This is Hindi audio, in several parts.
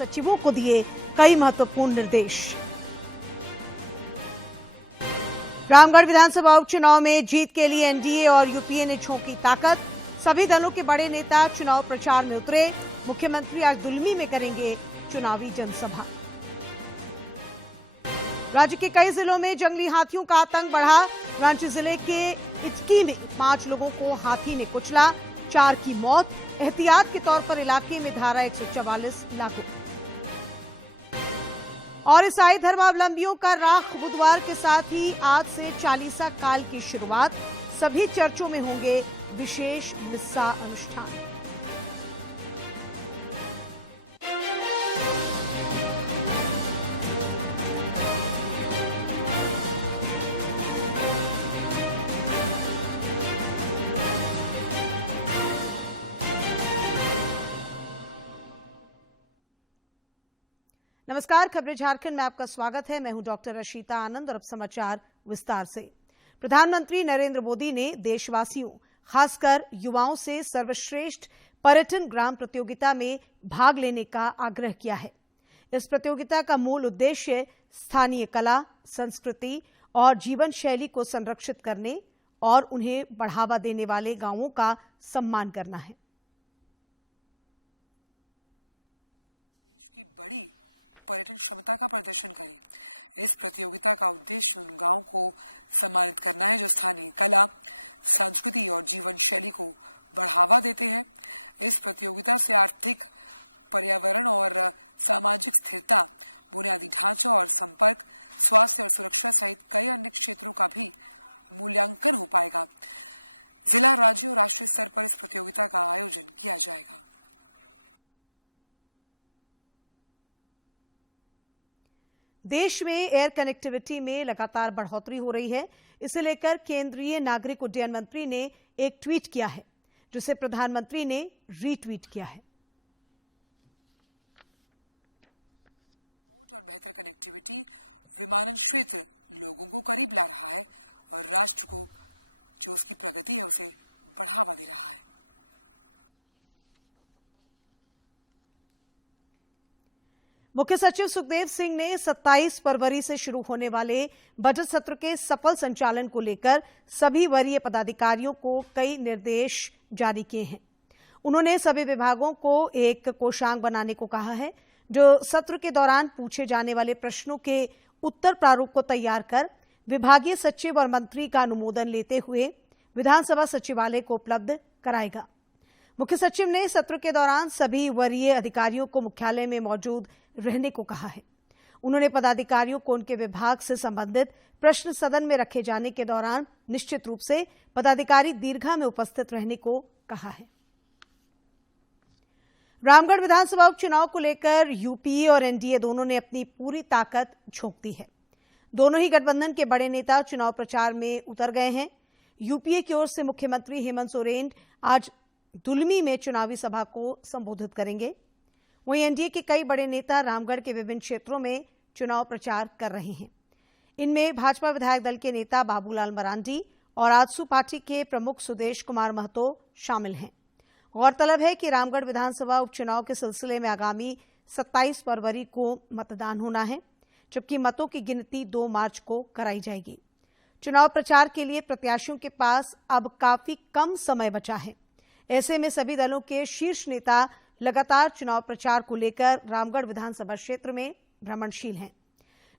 सचिवों को दिए कई महत्वपूर्ण निर्देश। रामगढ़ विधानसभा उपचुनाव में जीत के लिए एनडीए और यूपीए ने झोंकी ताकत। सभी दलों के बड़े नेता चुनाव प्रचार में उतरे। मुख्यमंत्री आज दुलमी में करेंगे चुनावी जनसभा। राज्य के कई जिलों में जंगली हाथियों का आतंक बढ़ा। रांची जिले के इटकी में 5 लोगों को हाथी ने कुचला, 4 की मौत। एहतियात के तौर पर इलाके में धारा 144 लागू। और ईसाई धर्मावलंबियों का राख बुधवार के साथ ही आज से चालीसा काल की शुरुआत। सभी चर्चों में होंगे विशेष मिस्सा अनुष्ठान। नमस्कार, खबरें झारखंड में आपका स्वागत है। मैं हूं डॉक्टर रशीता आनंद और अब समाचार विस्तार से। प्रधानमंत्री नरेंद्र मोदी ने देशवासियों, खासकर युवाओं से सर्वश्रेष्ठ पर्यटन ग्राम प्रतियोगिता में भाग लेने का आग्रह किया है। इस प्रतियोगिता का मूल उद्देश्य स्थानीय कला, संस्कृति और जीवन शैली को संरक्षित करने और उन्हें बढ़ावा देने वाले गांवों का सम्मान करना है। देश की बड़ी पर्यटन क्षमता का प्रदर्शन करें। इस प्रतियोगिता का उद्देश्य उन गांवों को सम्मानित करना है जो स्थानीय कला, संस्कृति और जीवन शैली को बढ़ावा देते हैं। इस प्रतियोगिता से आर्थिक, पर्यावरण और सामाजिक स्थिरता, बुनियादी ढांचा और संपर्क, स्वास्थ्य और सुरक्षा सहित कई अन्य क्षेत्रों का भी मूल्यांकन हो पाएगा। जिला, राज्य और राष्ट्रीय स्तर पर इस प्रतियोगिता का आयोजन किया जाएगा। देश में एयर कनेक्टिविटी में लगातार बढ़ोतरी हो रही है। इसे लेकर केंद्रीय नागरिक उड्डयन मंत्री ने एक ट्वीट किया है, जिसे प्रधानमंत्री ने रीट्वीट किया है। और बेहतर कनेक्टिविटी विमानन क्षेत्र लोगों को करीब ला रहा है और राष्ट्र को जो उसकी प्रगति है उसे बढ़ावा दे रहा है। मुख्य सचिव सुखदेव सिंह ने 27 फरवरी से शुरू होने वाले बजट सत्र के सफल संचालन को लेकर सभी वरीय पदाधिकारियों को कई निर्देश जारी किए हैं। उन्होंने सभी विभागों को एक कोषांग बनाने को कहा है, जो सत्र के दौरान पूछे जाने वाले प्रश्नों के उत्तर प्रारूप को तैयार कर विभागीय सचिव और मंत्री का अनुमोदन लेते हुए विधानसभा सचिवालय को उपलब्ध कराएगा। मुख्य सचिव ने सत्र के दौरान सभी वरीय अधिकारियों को मुख्यालय में मौजूद रहने को कहा है। उन्होंने पदाधिकारियों को उनके विभाग से संबंधित प्रश्न सदन में रखे जाने के दौरान निश्चित रूप से पदाधिकारी दीर्घा में उपस्थित रहने को कहा है। रामगढ़ विधानसभा उपचुनाव को लेकर यूपीए और एनडीए दोनों ने अपनी पूरी ताकत झोंक दी है। दोनों ही गठबंधन के बड़े नेता चुनाव प्रचार में उतर गए हैं। यूपीए की ओर से मुख्यमंत्री हेमंत सोरेन आज दुलमी में चुनावी सभा को संबोधित करेंगे। वहीं एनडीए के कई बड़े नेता रामगढ़ के विभिन्न क्षेत्रों में चुनाव प्रचार कर रहे हैं। इनमें भाजपा विधायक दल के नेता बाबूलाल मरांडी और आजसू पार्टी के प्रमुख सुदेश कुमार महतो शामिल हैं। गौरतलब है कि रामगढ़ विधानसभा उपचुनाव के सिलसिले में आगामी 27 फरवरी को मतदान होना है, जबकि मतों की गिनती 2 मार्च को कराई जाएगी। चुनाव प्रचार के लिए प्रत्याशियों के पास अब काफी कम समय बचा है। ऐसे में सभी दलों के शीर्ष नेता लगातार चुनाव प्रचार को लेकर रामगढ़ विधानसभा क्षेत्र में भ्रमणशील हैं।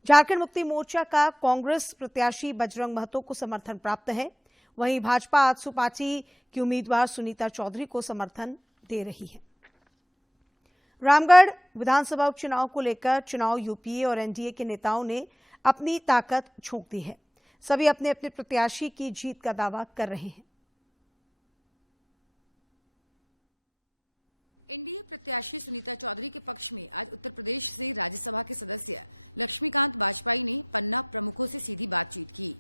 झारखंड मुक्ति मोर्चा का कांग्रेस प्रत्याशी बजरंग महतो को समर्थन प्राप्त है। वहीं भाजपा आजसू पार्टी की उम्मीदवार सुनीता चौधरी को समर्थन दे रही है। रामगढ़ विधानसभा उपचुनाव को लेकर चुनाव यूपीए और एनडीए के नेताओं ने अपनी ताकत झोंक दी है। सभी अपने अपने प्रत्याशी की जीत का दावा कर रहे हैं। एनडीए प्रत्याशी सुनीता चौधरी के पक्ष में आज उत्तर प्रदेश से राज्यसभा के सदस्य लक्ष्मीकांत वाजपेयी ने पन्ना प्रमुखों से सीधी बातचीत की।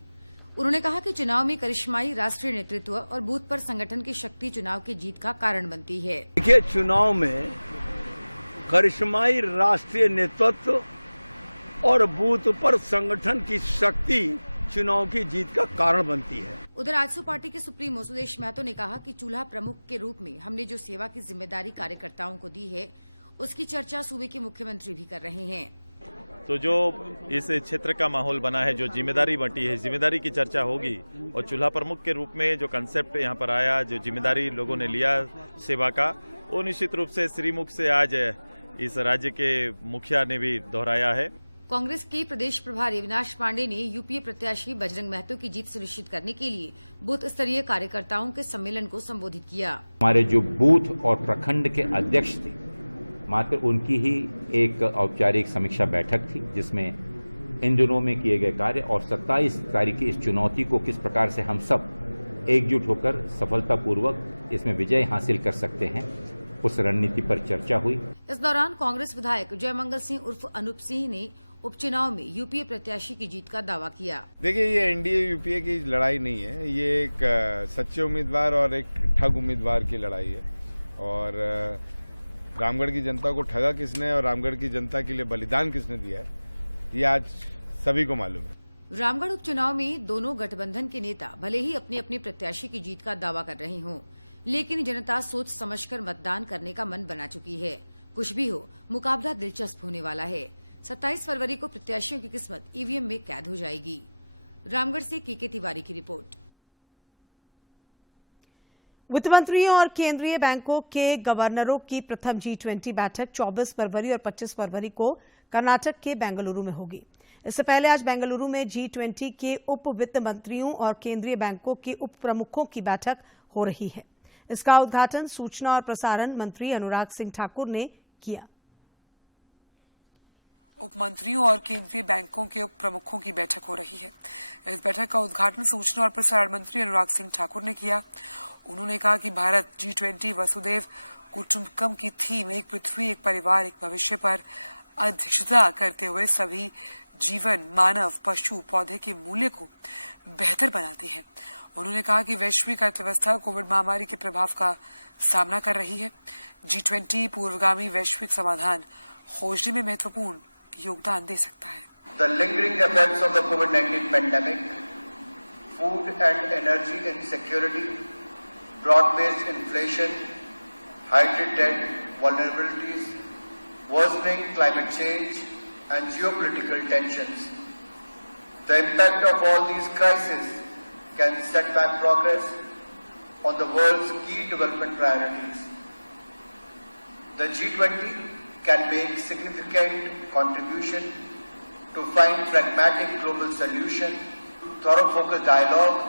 उन्होंने कहा कि चुनाव में करिश्माई राष्ट्रीय नेतृत्व और बूथ पर संगठन की शक्ति चुनाव की जीत का कारण बनती है। देखिए, चुनाव में करिश्माई राष्ट्रीय नेतृत्व और बूथ पर संगठन की शक्ति चुनाव की जीत का कारण बनती है। उधर आजसू पार्टी के सुप्रीमो सुदेश महतो ने कहा कि चूल्हा प्रमुख के रूप में हमने जो सेवा की जिम्मेदारी कार्यकर्ताओं को दी है, उसकी चर्चा सूबे के मुख्यमंत्री भी कर रहे हैं। तो जो इस क्षेत्र का माहौल बना है, जो जिम्मेदारी बंटी है, जिम्मेदारी की चर्चा होगी और चूल्हा प्रमुख के रूप में जो कंसेप्ट यहाँ पर आया, जो जिम्मेदारी लोगों ने लिया सेवा का, वो निश्चित रूप से श्रीमुख से आज इस राज्य के मुखिया ने भी दोहराया है। कांग्रेस के प्रदेश प्रभारी अविनाश पांडे ने यूपीए प्रत्याशी बजरंग महतो की जीत सुनिश्चित करने के लिए बूथ स्तरीय कार्यकर्ताओं के सम्मेलन को संबोधित किया। हमारे जो बूथ और प्रखंड के अध्यक्ष थे, मात्र उनकी ही एक औपचारिक समीक्षा बैठक थी, जिसमें इन दिनों में किए गए कार्य और 27 तारीख की इस चुनौती को किस प्रकार से हम सब एकजुट होकर सफलतापूर्वक इसमें विजय हासिल कर सकते हैं, उस रणनीति पर चर्चा हुई। इस दौरान कांग्रेस विधायक जयमंगल सिंह उर्फ अनूप सिंह ने उपचुनाव में यूपीए प्रत्याशी की जीत का दावा किया। देखिए, ये एनडीए यूपीए की लड़ाई नहीं है, ये एक सच्चे उम्मीदवार और एक ठग उम्मीदवार की लड़ाई है। और रामगढ़ की जनता को ठगा किसने और रामगढ़ की जनता के लिए बलिदान किसने दिया है, ये आज सभी को मालूम है। रामगढ़ उपचुनाव में दोनों गठबंधन के नेता भले ही अपने अपने प्रत्याशी की जीत का दावा कर रहे हों, लेकिन जनता सोच समझकर मतदान करने का मन बना चुकी है। कुछ भी हो, मुकाबला दिलचस्प होने वाला है। 27 फरवरी को प्रत्याशियों की किस्मत ईवीएम में कैद हो जाएगी। रामगढ़ से के तिवारी की रिपोर्ट। वित्त मंत्रियों और केंद्रीय बैंकों के गवर्नरों की प्रथम G20 बैठक 24 फरवरी और 25 फरवरी को कर्नाटक के बेंगलुरु में होगी। इससे पहले आज बेंगलुरु में G20 के उप वित्त मंत्रियों और केंद्रीय बैंकों के उप प्रमुखों की बैठक हो रही है। इसका उद्घाटन सूचना और प्रसारण मंत्री अनुराग सिंह ठाकुर ने किया। उप मंत्रियों और केंद्रीय बैंकों के उप प्रमुखों की बैठक हो रही है। इस बैठक का उद्घाटन सूचना और प्रसारण मंत्री अनुराग सिंह ठाकुर ने किया। उन्होंने कहा कि भारत G20 वसुदेव कुटुंबकम की थीम एक पृथ्वी एक परिवार एक भविष्य पर अध्यक्षता करते हुए सभी जीवन, मानव, पशु, पौधे के मूल्य को बेहतर बनाती है। उन्होंने कहा कि वैश्विक अर्थव्यवस्था कोविड महामारी के प्रभाव का सामना कर रही है। G20 पूर्वगामी वैश्विक समाधान खोजने में महत्वपूर्ण योगदान दे सकता है। The lingering effects of the COVID-19 pandemic, food and energy insecurity, broad-based inflation, heightened debt vulnerabilities, worsening climate change, and geopolitical tensions. The impact of all these crises can set back progress on the world's key development priorities. The G20 can make significant contribution to find pragmatic global solution, thorough focused dialogue.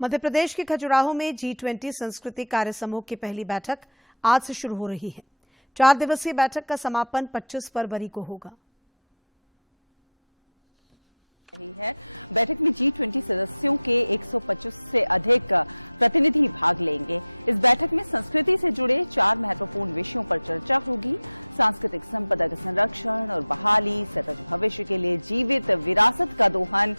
Madhya Pradesh के खजुराहो में G20 संस्कृति कार्य समूह की पहली बैठक आज से शुरू हो रही है। 4 दिवसीय बैठक का समापन 25 फरवरी को होगा। है बैठक में G20 सदस्यों के 125 से अधिक प्रतिनिधि भाग लेंगे। इस बैठक में संस्कृति से जुड़े 4 महत्वपूर्ण विषयों पर चर्चा होगी। सांस्कृतिक संपदा का संरक्षण और बहाली, सतत भविष्य के लिए जीवित विरासत का दोहन,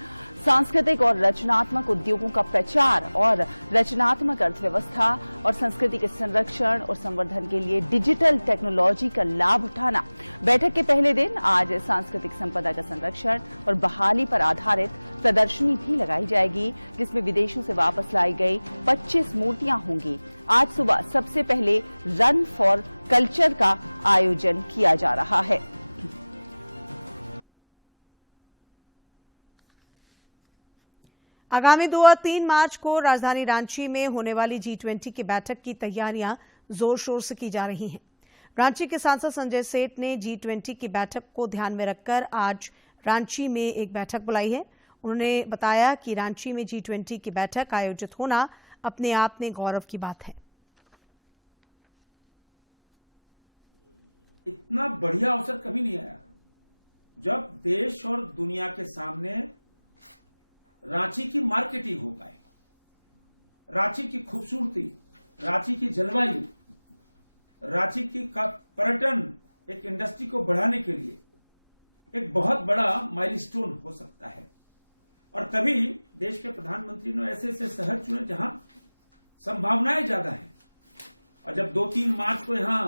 सांस्कृतिक और रचनात्मक उद्योगों का प्रचार और रचनात्मक अर्थव्यवस्था और संस्कृति के संरक्षण और संवर्धन के लिए डिजिटल टेक्नोलॉजी का लाभ उठाना। बैठक के पहले दिन आज सांस्कृतिक संपदा का संरक्षण और बहाली पर आधारित प्रदर्शनी भी लगाई जाएगी, जिसमें विदेशों से वापस लाई गई 25 मूर्तियां होंगी। आज सुबह सबसे पहले रन फॉर कल्चर का आयोजन किया जा रहा है। आगामी 2 और 3 मार्च को राजधानी रांची में होने वाली G20 की बैठक की तैयारियां जोर शोर से की जा रही हैं। रांची के सांसद संजय सेठ ने G20 की बैठक को ध्यान में रखकर आज रांची में एक बैठक बुलाई है। उन्होंने बताया कि रांची में G20 की बैठक आयोजित होना अपने आप में गौरव की बात है। इतना बढ़िया अवसर कभी नहीं आया जब देश और दुनिया के सामने रांची की मार्केटिंग हो पाए, रांची की खूबसूरती, रांची की जलवायु, रांची की पर्यटन एक इंडस्ट्री को बढ़ाने के लिए एक बहुत बड़ा माइलस्टोन हो सकता है। और तभी देश के प्रधानमंत्री ने ऐसे ऐसे शहर चुने जहां संभावनाएं ज्यादा है। और जब 2-3 मार्च को यहां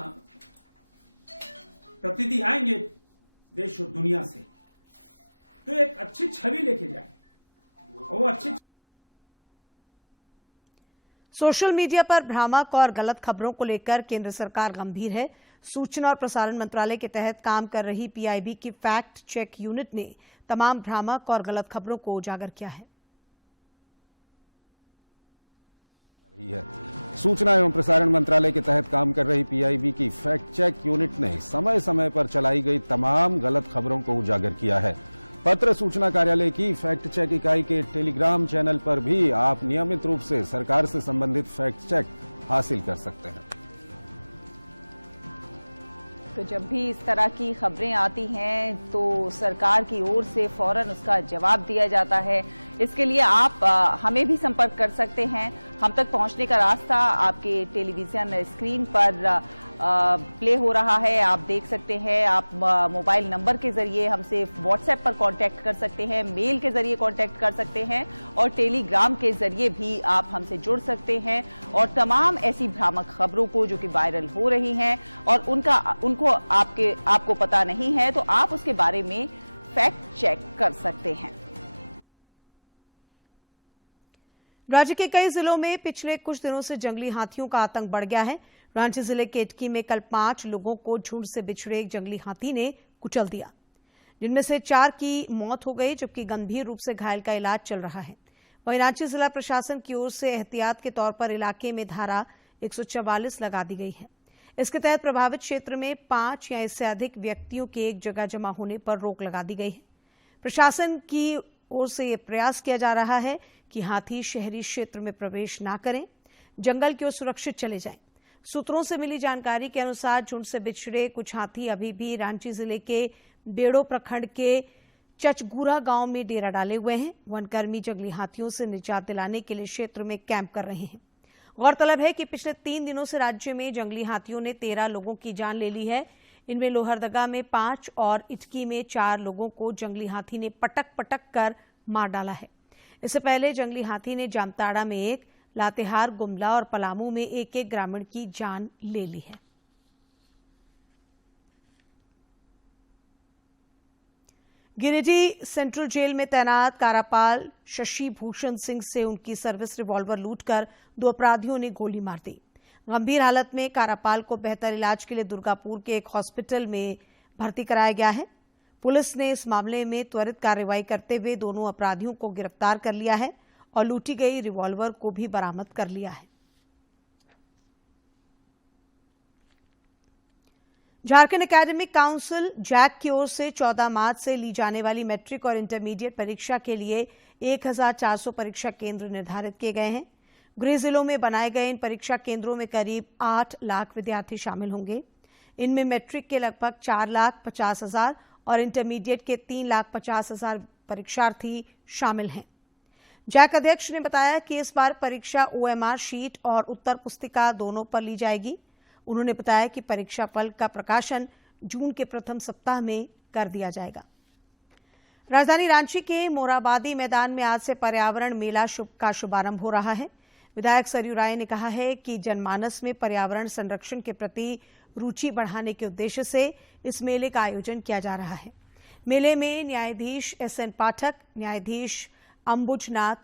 प्रतिनिधि आएंगे देश और दुनिया से, तो एक अच्छी छवि लेके जाए। सोशल मीडिया पर भ्रामक और गलत खबरों को लेकर केंद्र सरकार गंभीर है। सूचना और प्रसारण मंत्रालय के तहत काम कर रही पीआईबी की फैक्ट चेक यूनिट ने तमाम भ्रामक और गलत खबरों को उजागर किया है। सूचना एवं प्रसारण मंत्रालय के तहत काम कर रही पीआईबी की फैक्ट चेक यूनिट ने समय समय पर चलाई गई तमाम गलत खबरों को उजागर किया है। पत्र सूचना कार्यालय की फैक्ट चेक इकाई के टेलीग्राम चैनल पर भी आप नियमित रूप से सरकार से संबंधित फैक्ट चेक हासिल कर सकते हैं। तो जब भी इस तरह की खबरें आती हैं तो सरकार की ओर से फौरन उसका जवाब दिया जाता है। इसके लिए आप हमें भी संपर्क कर सकते हैं। हम तक पहुंचने का रास्ता आपके टेलीविजन स्क्रीन पर प्ले हो रहा है, आप देख सकते हैं। आप मोबाइल नंबर के जरिए हमसे व्हाट्सएप पर कांटेक्ट कर सकते हैं, मेल के जरिए कांटेक्ट कर सकते हैं और टेलीग्राम के जरिए भी आप हमसे जुड़ सकते हैं। और तमाम ऐसी भ्रामक खबरों को जो कि वायरल हो रही हैं और उनको आपको पता नहीं है तो आप उसके बारे में फैक्ट चेक कर सकते हैं। राज्य के कई जिलों में पिछले कुछ दिनों से जंगली हाथियों का आतंक बढ़ गया है। रांची जिले के इटकी में कल 5 लोगों को झुंड से बिछड़े एक जंगली हाथी ने कुचल दिया, जिनमें से 4 की मौत हो गई, जबकि गंभीर रूप से घायल का इलाज चल रहा है। वहीं रांची जिला प्रशासन की ओर से एहतियात के तौर पर इलाके में धारा 144 लगा दी गई है। इसके तहत प्रभावित क्षेत्र में 5 या इससे अधिक व्यक्तियों के एक जगह जमा होने पर रोक लगा दी गई है। प्रशासन की ओर से यह प्रयास किया जा रहा है कि हाथी शहरी क्षेत्र में प्रवेश न करें, जंगल की ओर सुरक्षित चले जाएं। सूत्रों से मिली जानकारी के अनुसार झुंड से बिछड़े कुछ हाथी अभी भी रांची जिले के बेड़ो प्रखंड के चचगूरा गांव में डेरा डाले हुए हैं। वनकर्मी जंगली हाथियों से निजात दिलाने के लिए क्षेत्र में कैंप कर रहे हैं। गौरतलब है कि पिछले 3 दिनों से राज्य में जंगली हाथियों ने 13 लोगों की जान ले ली है। इनमें लोहरदगा में 5 और इटकी में 4 लोगों को जंगली हाथी ने पटक कर मार डाला है। इससे पहले जंगली हाथी ने जामताड़ा में 1, लातेहार, गुमला और पलामू में 1 ग्रामीण की जान ले ली है। गिरिडीह सेंट्रल जेल में तैनात कारापाल शशि भूषण सिंह से उनकी सर्विस रिवॉल्वर लूटकर 2 अपराधियों ने गोली मार दी। गंभीर हालत में कारापाल को बेहतर इलाज के लिए दुर्गापुर के एक हॉस्पिटल में भर्ती कराया गया है। पुलिस ने इस मामले में त्वरित कार्रवाई करते हुए दोनों अपराधियों को गिरफ्तार कर लिया है और लूटी गई रिवॉल्वर को भी बरामद कर लिया है। झारखंड एकेडमिक काउंसिल जैक की ओर से 14 मार्च से ली जाने वाली मैट्रिक और इंटरमीडिएट परीक्षा के लिए 1400 परीक्षा केंद्र निर्धारित किए गए हैं। गृह जिलों में बनाए गए इन परीक्षा केंद्रों में करीब 8 लाख विद्यार्थी शामिल होंगे। इनमें मैट्रिक के लगभग 4,50,000 और इंटरमीडिएट के 3,50,000 परीक्षार्थी शामिल हैं। जैक अध्यक्ष ने बताया कि इस बार परीक्षा OMR शीट और उत्तर पुस्तिका दोनों पर ली जाएगी। उन्होंने बताया कि परीक्षा फल का प्रकाशन जून के प्रथम सप्ताह में कर दिया जाएगा। राजधानी रांची के मोराबादी मैदान में आज से पर्यावरण मेला का शुभारंभ हो रहा है। विधायक सरयू राय ने कहा है कि जनमानस में पर्यावरण संरक्षण के प्रति रुचि बढ़ाने के उद्देश्य से इस मेले का आयोजन किया जा रहा है। मेले में न्यायाधीश SN पाठक, न्यायाधीश अंबुजनाथ,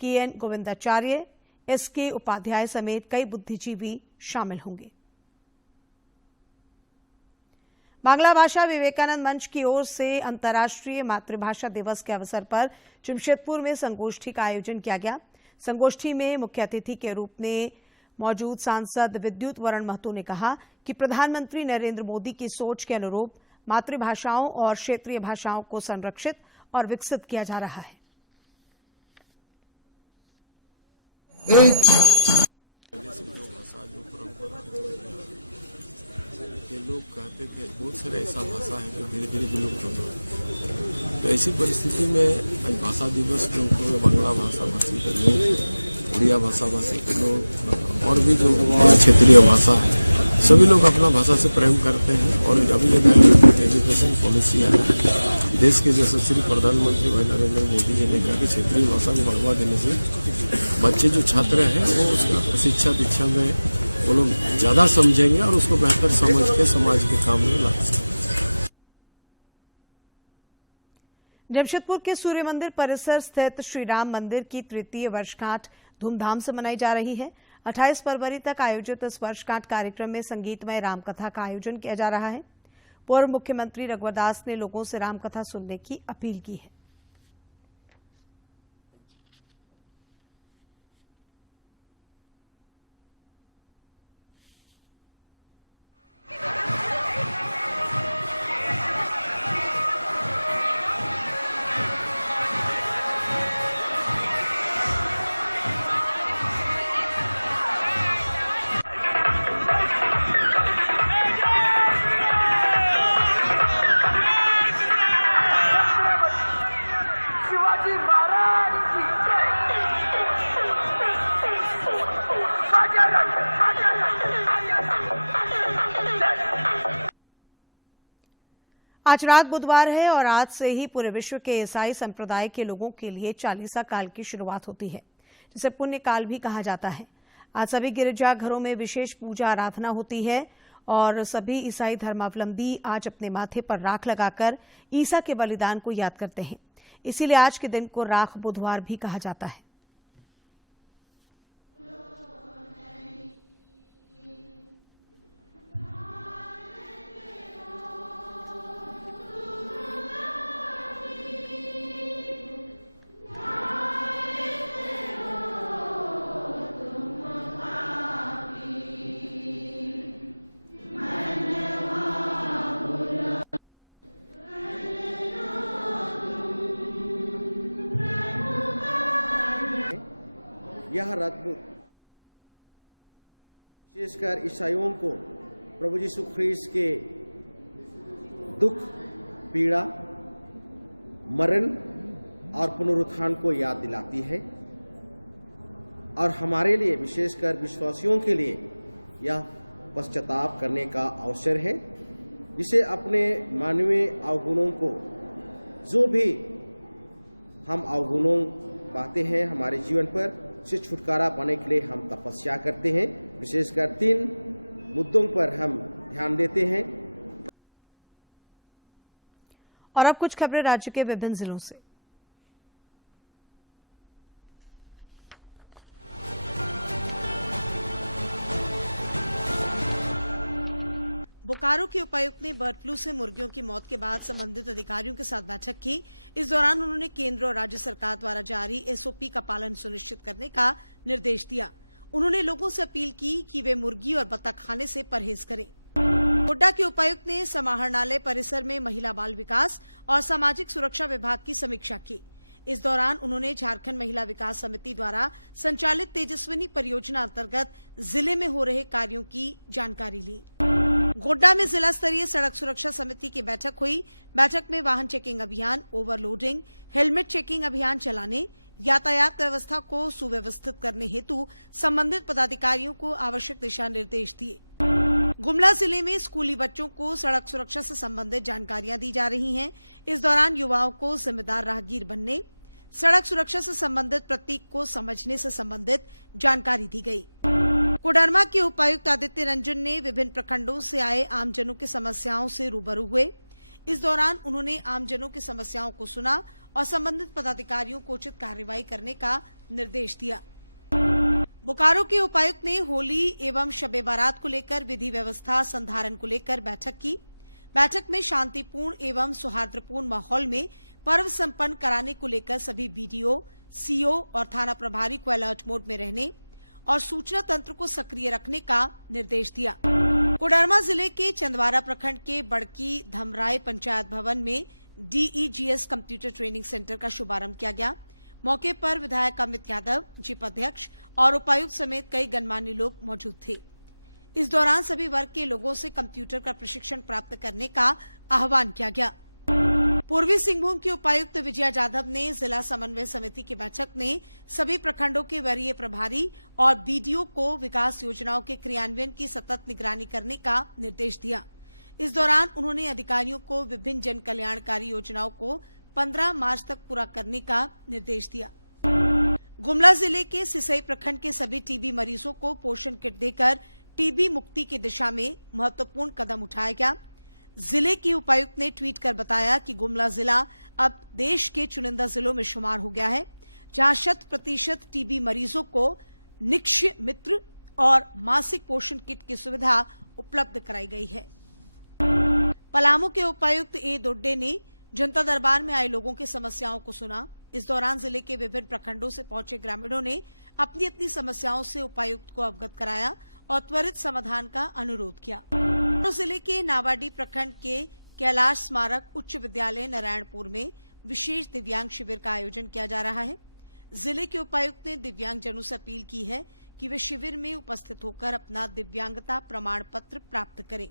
KN गोविंदाचार्य, SK उपाध्याय समेत कई बुद्धिजीवी शामिल होंगे। बांग्ला भाषा विवेकानंद मंच की ओर से अंतर्राष्ट्रीय मातृभाषा दिवस के अवसर पर जमशेदपुर में संगोष्ठी का आयोजन किया गया। संगोष्ठी में मुख्य अतिथि के रूप में मौजूद सांसद विद्युत वरण महतो ने कहा कि प्रधानमंत्री नरेंद्र मोदी की सोच के अनुरूप मातृभाषाओं और क्षेत्रीय भाषाओं को संरक्षित और विकसित किया जा रहा है। लोग कहते थे बहुत सारे ऐसा भाषा है जो धीरे धीरे विलुप्त होता है। तो ऐसी परिस्थिति में आज भाषा दिवस के ऊपर में बांग्ला भाषा भाषी के लोग, उड़िया भाषा भाषी के लोग और भी जो क्षेत्रीय भाषा है सभी लोग अपना भाषा से प्रेम करते हैं। और अभी एजुकेशन पॉलिसी है देश के यशस्वी प्रधानमंत्री भाई नरेंद्र मोदी जी ने कहा कि क्षेत्रीय भाषा को बढ़ावा देने से बच्चे जो छात्र हैं वो उसका शिक्षा दीक्षा में वो लोग ज्यादा समझेंगे और उसको बेहतर समझ के समाज के काम में ला सकते। जमशेदपुर के सूर्य मंदिर परिसर स्थित श्री राम मंदिर की 3य वर्षगांठ धूमधाम से मनाई जा रही है। 28 फरवरी तक आयोजित इस वर्षगांठ कार्यक्रम में संगीतमय रामकथा का आयोजन किया जा रहा है। पूर्व मुख्यमंत्री रघुवर दास ने लोगों से रामकथा सुनने की अपील की है। आज रात बुधवार है और आज से ही पूरे विश्व के ईसाई संप्रदाय के लोगों के लिए चालीसा काल की शुरुआत होती है, जिसे पुण्य काल भी कहा जाता है। आज सभी गिरजाघरों में विशेष पूजा आराधना होती है और सभी ईसाई धर्मावलंबी आज अपने माथे पर राख लगाकर ईसा के बलिदान को याद करते हैं। इसीलिए आज के दिन को राख बुधवार भी कहा जाता है। यह रत्न विशेषकर ईसाइयों को प्रभु यीशु ख्रीस्त के दुख, पीड़ा, मरण और पुनरुत्थान को याद दिलाती है और हमारे लिए विशेषकर विश्वासियों के लिए यह पश्चाताप करने का अवसर है, जिसे अपने मानवीय अवगुणों को, जो भी हम अवगुणों पाते हैं हमारे जीवन पर, से छुटकारा पाने के लिए हम तपस्या करते हैं। विशेषकर 3 मुद्दों पर हम ध्यान देते हैं। और अब कुछ खबरें राज्य के विभिन्न जिलों से। बोकारो के उपायुक्त ने बर्ड फ्लू से मुर्गियों की मौत के बाद संबंधित अधिकारियों के साथ बैठक की। इस दौरान उन्होंने केंद्र और राज्य सरकार द्वारा जारी एसओपी का पालन सुनिश्चित करने का निर्देश दिया। उन्होंने लोगों से अपील की कि वे मुर्गी और बत्तख खाने से परहेज करें। गोड्डा के उपायुक्त ने समाहरणालय परिसर में महिला बाल विकास और सामाजिक सुरक्षा विभाग की समीक्षा की। इस दौरान उन्होंने झारखंड महिला विकास समिति द्वारा संचालित तेजस्विनी परियोजना अंतर्गत जिले में हो रहे कार्यों की जानकारी ली। गोड्डा में जिला स्तरीय सड़क सुरक्षा समिति की बैठक हुई। बैठक में वाहन चेकिंग अभियान, ओवरलोडिंग, हेलमेट चेकिंग अभियान चलाने, यातायात व्यवस्था को सुव्यवस्थित करने हेतु संबंधित पदाधिकारियों को आवश्यक दिशा निर्देश दिए। गुमला जिले में स्कूली बच्चों को सड़क सुरक्षा से संबंधित जानकारियां दी जा रही हैं। इस दौरान युवाओं को जिम्मेदार राहगीर बनने, सड़क सुरक्षा से संबंधित प्रतीक को समझने से संबंधित जानकारी दी गई। कोडरमा के उपायुक्त आदित्य रंजन ने विभिन्न प्रखंडों से आए आमजनों की समस्याओं से रूबरू हुए। इस दौरान उन्होंने आमजनों की समस्याओं को सुना और संबंधित पदाधिकारियों को उचित कार्रवाई करने का निर्देश दिया। बोकारो के उपायुक्त ने होली एवं शबे बारात को लेकर विधि व्यवस्था संधारण को लेकर बैठक की। बैठक में शांतिपूर्ण एवं सौहार्दपूर्ण माहौल में पर्व संपन्न कराने को लेकर सभी बीडीओ, सीओ और थाना प्रभारी को अलर्ट मोड में रहने और सूचना तंत्र को सक्रिय रखने का निर्देश दिया। कोडरमा जिले के चंदवारा प्रखंड के बड़की धमराय पंचायत भवन में डीईजीएस कंप्यूटर ट्रेनिंग सेंटर का शुभारंभ किया गया। मौके पर विधायक अमित यादव, जिप अध्यक्ष और उपायुक्त समेत कई गणमान्य लोग मौजूद थे। इस दौरान सभी वर्ग के लोगों से कंप्यूटर का प्रशिक्षण प्राप्त करने का आह्वान किया गया। पूर्वी सिंहभूम के उपायुक्त विजया जाधव ने जिला समन्वय समिति की बैठक में सभी प्रखंडों के वरीय प्रभारी और बीडीओ को विकास योजनाओं के क्रियान्वयन की सतत निगरानी करने का निर्देश दिया। इस दौरान उन्होंने अधिकारियों को विभिन्न जन कल्याणकारी योजनाओं को 15 मार्च तक पूरा करने का निर्देश दिया। गुमला जिले के सिसई प्रखंड के सभी टीबी मरीजों को पोषण किट देकर टीबी मुक्ति की दिशा में महत्वपूर्ण कदम उठाया गया। जिले के उपायुक्त ने ट्वीट कर बताया कि गुमला जिला अब देश के चुनिंदा जिलों में शुमार हो गया है, जहां 100% टीबी मरीजों को निक्षय मित्र और मासिक पोषण किट की सुविधा उपलब्ध कराई गई है। पलामू के उपायुक्त ए दोड्डे ने जनता दरबार में आए लोगों की समस्याओं को सुना। इस दौरान जिले के विभिन्न प्रखंडों से पहुंचे ग्रामीणों ने अपनी अपनी समस्याओं से उपायुक्त को अवगत कराया और त्वरित समाधान का अनुरोध किया। जिले के नावाडी प्रखंड के कैलाश स्मारक उच्च विद्यालय नारायणपुर में विशेष दिव्यांग शिविर का आयोजन किया जा रहा है। जिले के उपायुक्त ने दिव्यांगजनों से अपील की है कि वे शिविर में उपस्थित होकर अपना दिव्यांगता प्रमाण पत्र प्राप्त करें।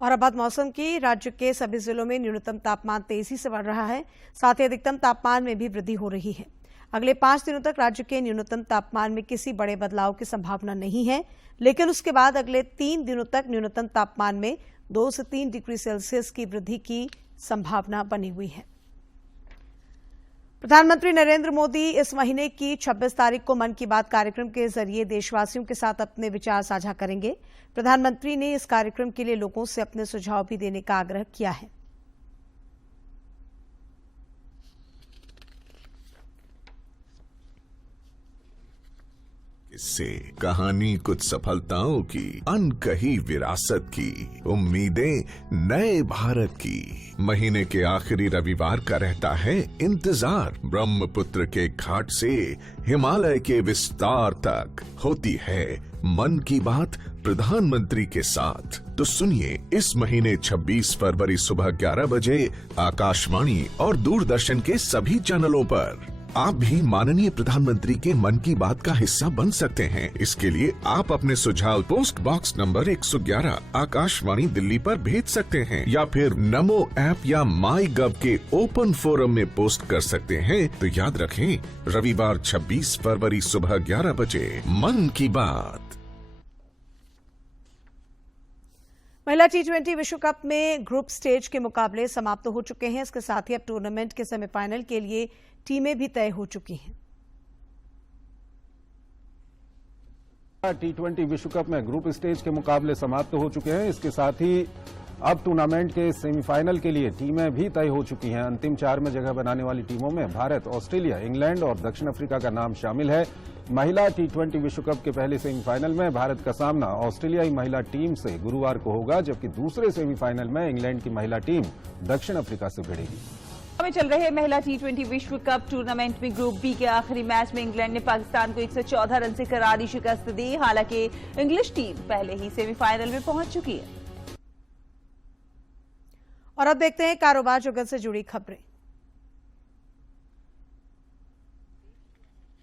और अब बात मौसम की। राज्य के सभी जिलों में न्यूनतम तापमान तेजी से बढ़ रहा है, साथ ही अधिकतम तापमान में भी वृद्धि हो रही है। अगले 5 दिनों तक राज्य के न्यूनतम तापमान में किसी बड़े बदलाव की संभावना नहीं है, लेकिन उसके बाद अगले 3 दिनों तक न्यूनतम तापमान में 2 से 3 डिग्री सेल्सियस की वृद्धि की संभावना बनी हुई है। प्रधानमंत्री नरेंद्र मोदी इस महीने की 26 तारीख को मन की बात कार्यक्रम के जरिए देशवासियों के साथ अपने विचार साझा करेंगे। प्रधानमंत्री ने इस कार्यक्रम के लिए लोगों से अपने सुझाव भी देने का आग्रह किया है। इससे कहानी कुछ सफलताओं की, अनकही विरासत की, उम्मीदें नए भारत की। महीने के आखिरी रविवार का रहता है इंतजार। ब्रह्मपुत्र के घाट से हिमालय के विस्तार तक होती है मन की बात प्रधानमंत्री के साथ। तो सुनिए इस महीने 26 फरवरी सुबह 11 बजे आकाशवाणी और दूरदर्शन के सभी चैनलों पर। आप भी माननीय प्रधानमंत्री के मन की बात का हिस्सा बन सकते हैं। इसके लिए आप अपने सुझाव post box number 111 Akashvani Delhi पर भेज सकते हैं या फिर नमो ऐप या माई गव के ओपन फोरम में पोस्ट कर सकते हैं। तो याद रखें, रविवार 26 फरवरी सुबह 11 बजे मन की बात। महिला T20 विश्व कप में ग्रुप स्टेज के मुकाबले समाप्त हो चुके हैं। इसके साथ ही अब टूर्नामेंट के सेमीफाइनल के लिए टीमें भी तय हो चुकी हैं। T20 विश्व कप में ग्रुप स्टेज के मुकाबले समाप्त हो चुके हैं। इसके साथ ही अब टूर्नामेंट के सेमीफाइनल के लिए टीमें भी तय हो चुकी हैं। अंतिम 4 में जगह बनाने वाली टीमों में भारत, ऑस्ट्रेलिया, इंग्लैंड और दक्षिण अफ्रीका का नाम शामिल है। महिला T20 विश्व कप के पहले सेमीफाइनल में भारत का सामना ऑस्ट्रेलियाई महिला टीम से गुरुवार को होगा, जबकि दूसरे सेमीफाइनल में इंग्लैंड की महिला टीम दक्षिण अफ्रीका से भिड़ेगी। में चल रहे महिला T20 विश्व कप टूर्नामेंट में ग्रुप बी के आखिरी मैच में इंग्लैंड ने पाकिस्तान को 114 रन से करारी शिकस्त दी। हालांकि इंग्लिश टीम पहले ही सेमीफाइनल में पहुंच चुकी है। और अब देखते हैं कारोबार जगत से जुड़ी खबरें।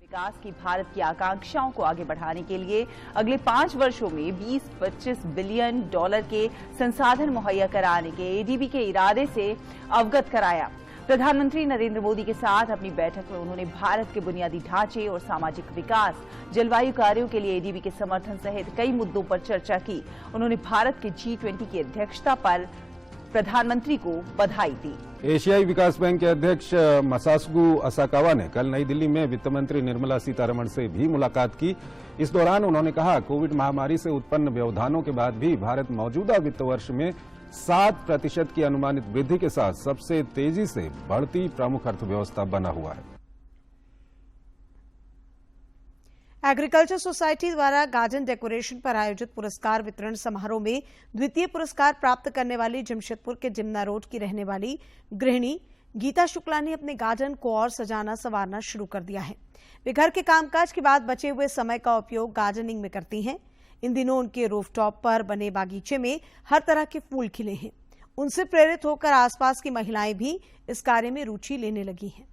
विकास की भारत की आकांक्षाओं को आगे बढ़ाने के लिए अगले 5 वर्षों में 20-25 बिलियन डॉलर के संसाधन मुहैया कराने के एडीबी के इरादे से अवगत कराया। प्रधानमंत्री नरेंद्र मोदी के साथ अपनी बैठक में उन्होंने भारत के बुनियादी ढांचे और सामाजिक विकास, जलवायु कार्यों के लिए एडीबी के समर्थन सहित कई मुद्दों पर चर्चा की। उन्होंने भारत के G20 की अध्यक्षता पर प्रधानमंत्री को बधाई दी। एशियाई विकास बैंक के अध्यक्ष मसासुगु असाकावा ने कल नई दिल्ली में वित्त मंत्री निर्मला सीतारमण से भी मुलाकात की। इस दौरान उन्होंने कहा, कोविड महामारी से उत्पन्न व्यवधानों के बाद भी भारत मौजूदा वित्त वर्ष में 7% की अनुमानित वृद्धि के साथ सबसे तेजी से बढ़ती प्रमुख अर्थव्यवस्था बना हुआ है। एग्रीकल्चर सोसाइटी द्वारा गार्डन डेकोरेशन पर आयोजित पुरस्कार वितरण समारोह में द्वितीय पुरस्कार प्राप्त करने वाली जमशेदपुर के जिमना रोड की रहने वाली गृहिणी गीता शुक्ला ने अपने गार्डन को और सजाना संवारना शुरू कर दिया है। वे घर के कामकाज के बाद बचे हुए समय का उपयोग गार्डनिंग में करती हैं। इन दिनों उनके रूफटॉप पर बने बागीचे में हर तरह के फूल खिले हैं। उनसे प्रेरित होकर आसपास की महिलाएं भी इस कार्य में रुचि लेने लगी हैं।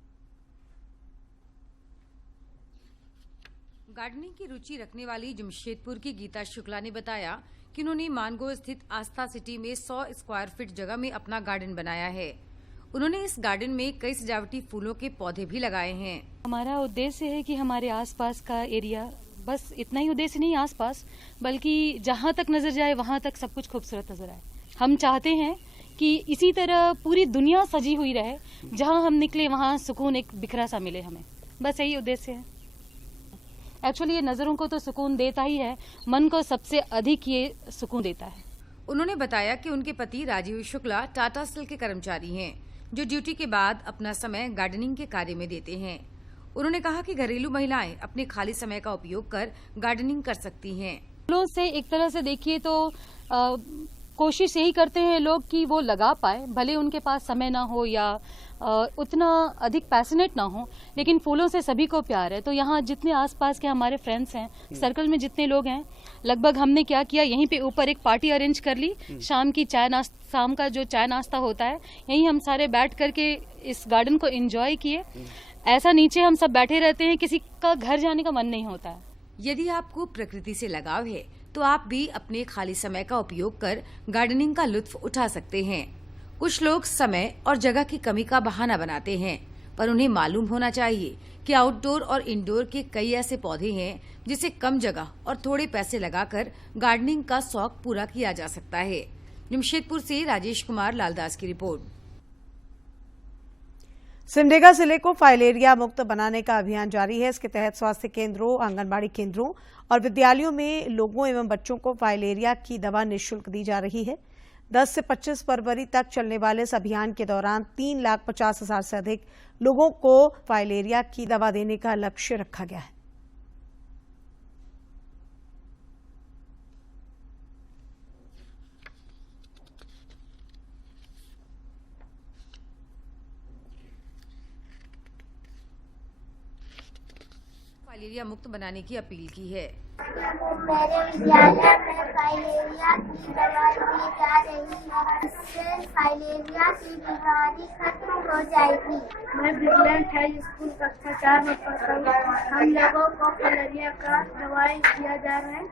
गार्डनिंग की रुचि रखने वाली जमशेदपुर की गीता शुक्ला ने बताया कि उन्होंने मानगो स्थित आस्था सिटी में 100 स्क्वायर फीट जगह में अपना गार्डन बनाया है। उन्होंने इस गार्डन में कई सजावटी फूलों के पौधे भी लगाए हैं। हमारा उद्देश्य है कि हमारे आसपास का एरिया, बस इतना ही उद्देश्य नहीं आसपास, बल्कि जहां तक नजर जाए वहां तक सब कुछ खूबसूरत नजर आए। हम चाहते हैं कि इसी तरह पूरी दुनिया सजी हुई रहे, जहां हम निकले वहां सुकून एक बिखरा सा मिले हमें। बस यही उद्देश्य है। एक्चुअली ये नजरों को तो सुकून देता ही है, मन को सबसे अधिक ये सुकून देता है। उन्होंने बताया कि उनके पति राजीव शुक्ला टाटा स्टील के कर्मचारी हैं, जो ड्यूटी के बाद अपना समय गार्डनिंग के कार्य में देते हैं। उन्होंने कहा कि घरेलू महिलाएं अपने खाली समय का उपयोग कर गार्डनिंग कर सकती हैं। फूलों से एक तरह से देखिए तो कोशिश यही करते हैं लोग कि वो लगा पाए, भले उनके पास समय ना हो या उतना अधिक पैशनेट ना हो, लेकिन फूलों से सभी को प्यार है। तो यहाँ जितने आसपास के हमारे फ्रेंड्स हैं, सर्कल में जितने लोग हैं, लगभग हमने क्या किया, यहीं पे ऊपर एक पार्टी अरेंज कर ली। शाम का जो चाय नाश्ता होता है, यहीं हम सारे बैठ करके इस गार्डन को एंजॉय किए। ऐसा नीचे हम सब बैठे रहते हैं, किसी का घर जाने का मन नहीं होता है। यदि आपको प्रकृति से लगाव है तो आप भी अपने खाली समय का उपयोग कर गार्डनिंग का लुत्फ उठा सकते हैं। कुछ लोग समय और जगह की कमी का बहाना बनाते हैं, पर उन्हें मालूम होना चाहिए कि आउटडोर और इंडोर के कई ऐसे पौधे हैं जिसे कम जगह और थोड़े पैसे लगाकर गार्डनिंग का शौक पूरा किया जा सकता है। जमशेदपुर से राजेश कुमार लालदास की रिपोर्ट। सिमडेगा जिले को फाइलेरिया मुक्त बनाने का अभियान जारी है। इसके तहत स्वास्थ्य केंद्रों, आंगनबाड़ी केंद्रों और विद्यालयों में लोगों एवं बच्चों को फाइलेरिया की दवा निःशुल्क दी जा रही है। 10 से 25 फरवरी तक चलने वाले इस अभियान के दौरान 3,50,000 से अधिक लोगों को फाइलेरिया की दवा देने का लक्ष्य रखा गया है। फाइलेरिया मुक्त बनाने की अपील की है। मेरे विद्यालय में फाइलेरिया की दवा दी जा रही है। इससे फाइलेरिया की बीमारी खत्म हो जाएगी। मैं ब्रिलियंट हाई स्कूल कक्षा 4 में पढ़ता हूँ। हम लोगों को फाइलेरिया का दवाई दिया जा रहा है।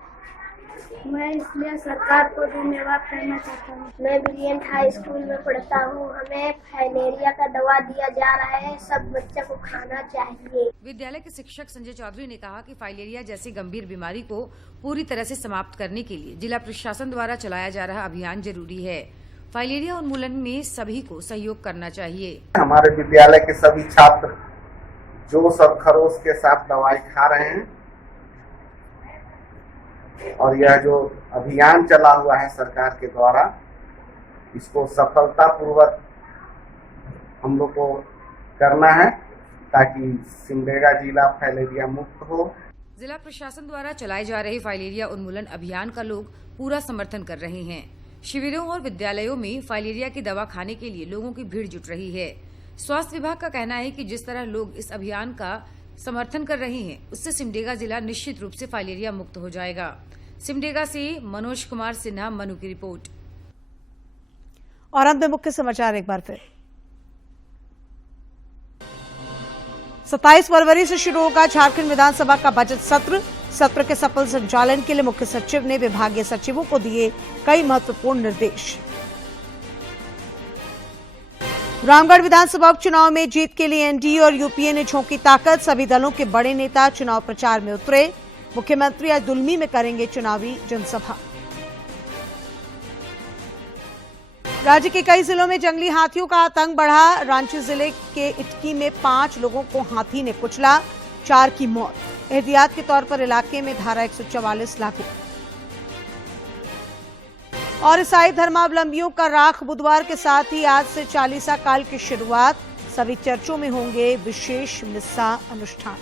मैं इसलिए सरकार को धन्यवाद करना चाहता हूँ। मैं ब्रिलियंट हाई स्कूल में पढ़ता हूँ। हमें फाइलेरिया का दवा दिया जा रहा है। सब बच्चों को खाना चाहिए। विद्यालय के शिक्षक संजय चौधरी ने कहा कि फाइलेरिया जैसी गंभीर बीमारी को पूरी तरह से समाप्त करने के लिए जिला प्रशासन द्वारा चलाया जा रहा अभियान जरूरी है। फाइलेरिया उन्मूलन में सभी को सहयोग करना चाहिए। हमारे विद्यालय के सभी छात्र जोश और खरोश के साथ दवाई खा रहे हैं और यह जो अभियान चला हुआ है सरकार के द्वारा, इसको सफलतापूर्वक हम लोग को करना है ताकि सिमडेगा जिला फाइलेरिया मुक्त हो। जिला प्रशासन द्वारा चलाए जा रहे फाइलेरिया उन्मूलन अभियान का लोग पूरा समर्थन कर रहे हैं। शिविरों और विद्यालयों में फाइलेरिया की दवा खाने के लिए लोगों की भीड़ जुट रही है। स्वास्थ्य विभाग का कहना है कि जिस तरह लोग इस अभियान का समर्थन कर रहे हैं, उससे सिमडेगा जिला निश्चित रूप से फाइलेरिया मुक्त हो जाएगा। सिमडेगा से मनोज कुमार सिन्हा, मनु की रिपोर्ट। और अंत में मुख्य समाचार एक बार फिर। 27 फरवरी से शुरू होगा झारखंड विधानसभा का बजट सत्र। सत्र के सफल संचालन के लिए मुख्य सचिव ने विभागीय सचिवों को दिए कई महत्वपूर्ण निर्देश। रामगढ़ विधानसभा उपचुनाव में जीत के लिए एनडीए और यूपीए ने झोंकी ताकत। सभी दलों के बड़े नेता चुनाव प्रचार में उतरे। मुख्यमंत्री आज दुलमी में करेंगे चुनावी जनसभा। राज्य के कई जिलों में जंगली हाथियों का आतंक बढ़ा। रांची जिले के इटकी में 5 लोगों को हाथी ने कुचला, 4 की मौत। एहतियात के तौर पर इलाके में धारा 144 लागू। और ईसाई धर्मावलंबियों का राख बुधवार के साथ ही आज से चालीसा काल की शुरुआत। सभी चर्चों में होंगे विशेष मिस्सा अनुष्ठान।